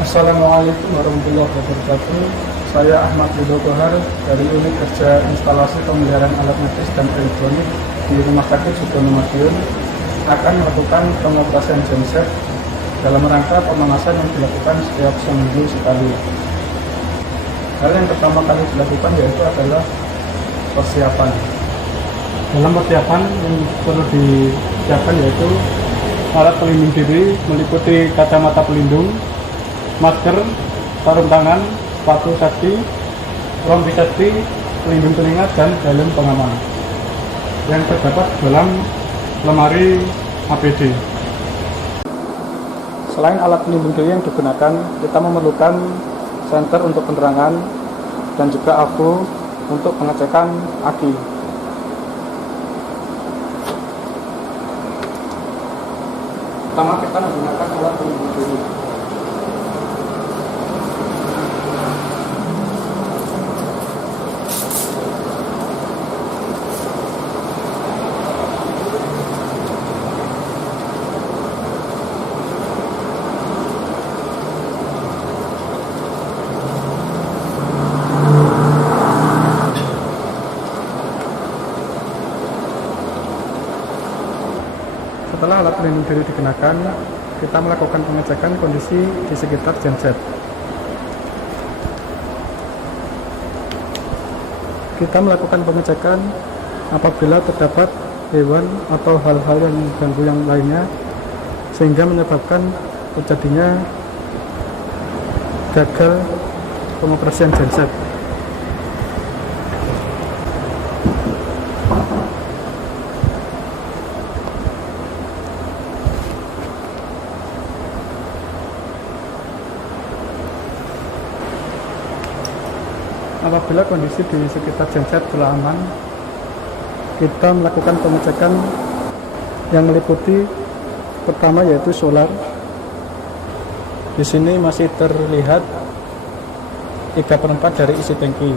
Assalamualaikum warahmatullahi wabarakatuh. Saya Ahmad Ridho Kohar dari Unit Kerja Instalasi Pemeliharaan Alat Medis dan Elektronik di Rumah Sakit Sudono Madiun akan melakukan pengoperasian genset dalam rangka pemanasan yang dilakukan setiap seminggu sekali. Hal yang pertama kali dilakukan yaitu adalah persiapan. Dalam persiapan yang perlu disiapkan yaitu alat pelindung diri meliputi kacamata pelindung, masker, sarung tangan, sepatu safety, rompi safety, pelindung telinga, dan helm pengaman yang terdapat dalam lemari APD. Selain alat pelindung diri yang digunakan, kita memerlukan senter untuk penerangan dan juga AVO untuk pengecekan aki. Pertama kita menggunakan alat pelindung diri. Setelah alat pelindung diri dikenakan, kita melakukan pengecekan kondisi di sekitar genset. Kita melakukan pengecekan apabila terdapat hewan atau hal-hal yang mengganggu yang lainnya sehingga menyebabkan terjadinya gagal pengoperasian genset. Apabila kondisi di sekitar genset telah aman, kita melakukan pengecekan yang meliputi pertama yaitu solar. Di sini masih terlihat 3/4 dari isi tangki.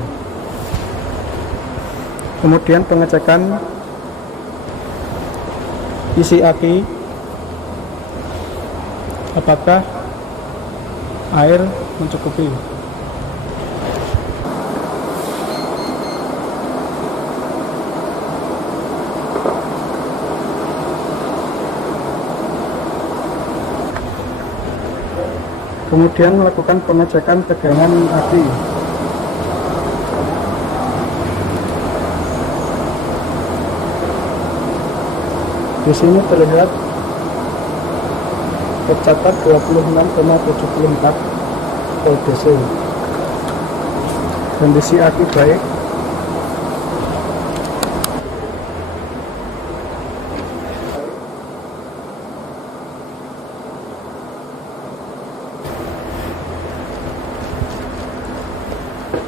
Kemudian pengecekan isi aki, apakah air mencukupi. Kemudian melakukan pengecekan tegangan aki. Di sini terlihat tercatat 26,74 volt DC. Kondisi aki baik.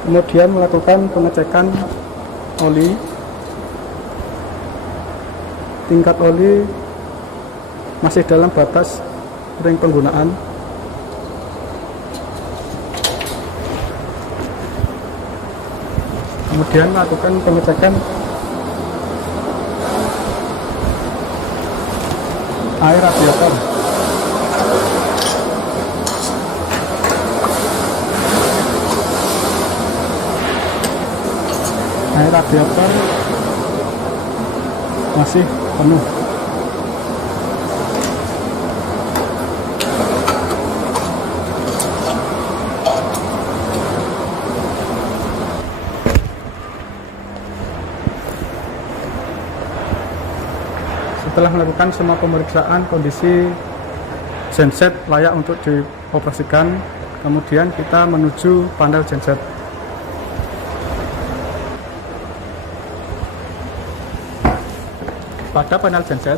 Kemudian melakukan pengecekan oli. Tingkat oli masih dalam batas ring penggunaan. Kemudian melakukan pengecekan air radiator. Air radiator masih penuh. Setelah melakukan semua pemeriksaan kondisi genset layak untuk dioperasikan, kemudian kita menuju panel genset. Pada panel genset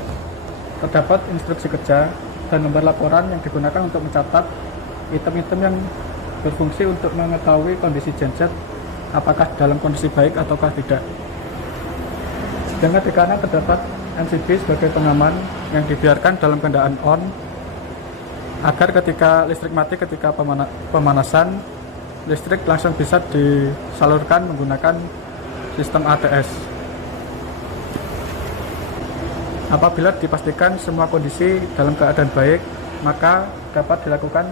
terdapat instruksi kerja dan nomor laporan yang digunakan untuk mencatat item-item yang berfungsi untuk mengetahui kondisi genset apakah dalam kondisi baik ataukah tidak. Sedangkan di kanan terdapat MCB sebagai pengaman yang dibiarkan dalam keadaan on agar ketika listrik mati ketika pemanasan, listrik langsung bisa disalurkan menggunakan sistem ATS. Apabila dipastikan semua kondisi dalam keadaan baik, maka dapat dilakukan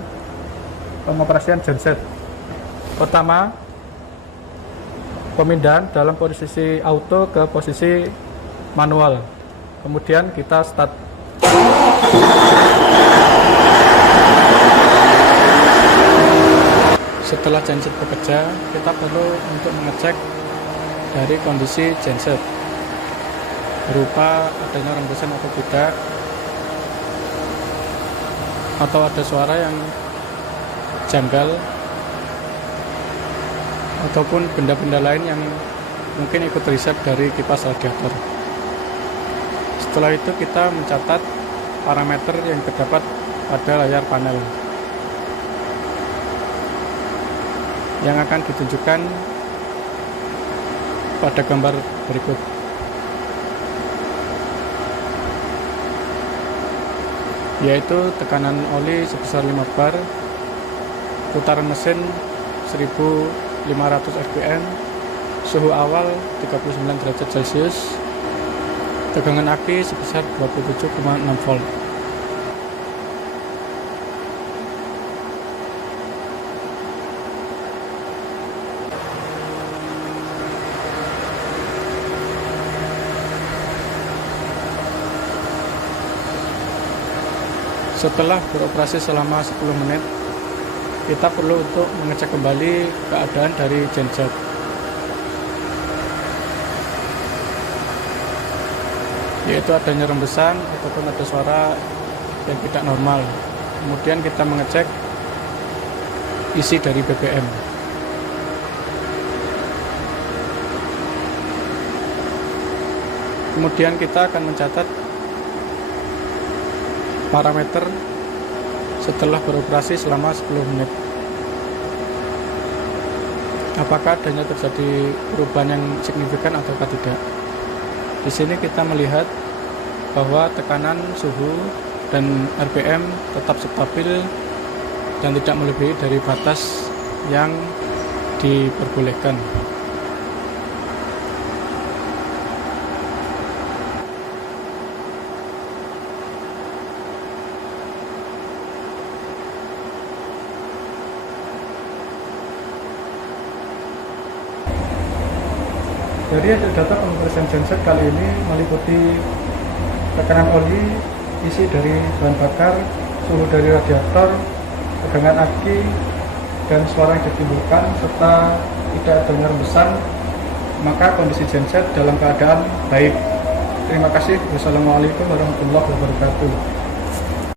pengoperasian genset. Pertama, pemindahan dalam posisi auto ke posisi manual. Kemudian kita start. Setelah genset bekerja, kita perlu untuk mengecek dari kondisi genset, berupa adanya rembesan atau tidak, atau ada suara yang janggal, ataupun benda-benda lain yang mungkin ikut riset dari kipas radiator. Setelah itu kita mencatat parameter yang terdapat pada layar panel yang akan ditunjukkan pada gambar berikut. Yaitu tekanan oli sebesar 5 bar, putaran mesin 1500 rpm, suhu awal 39 derajat Celcius, tegangan aki sebesar 27,6 volt. Setelah beroperasi selama 10 menit, kita perlu untuk mengecek kembali keadaan dari genset. Yaitu adanya rembesan ataupun ada suara yang tidak normal. Kemudian kita mengecek isi dari BBM. Kemudian kita akan mencatat parameter setelah beroperasi selama 10 menit. Apakah adanya terjadi perubahan yang signifikan atau tidak? Di sini kita melihat bahwa tekanan suhu dan RPM tetap stabil dan tidak melebihi dari batas yang diperbolehkan. Dari hasil data pengoperasian genset kali ini meliputi tekanan oli, isi dari bahan bakar, suhu dari radiator, tegangan aki, dan suara yang ditimbulkan serta tidak adanya rembesan, maka kondisi genset dalam keadaan baik. Terima kasih. Wassalamualaikum warahmatullahi wabarakatuh.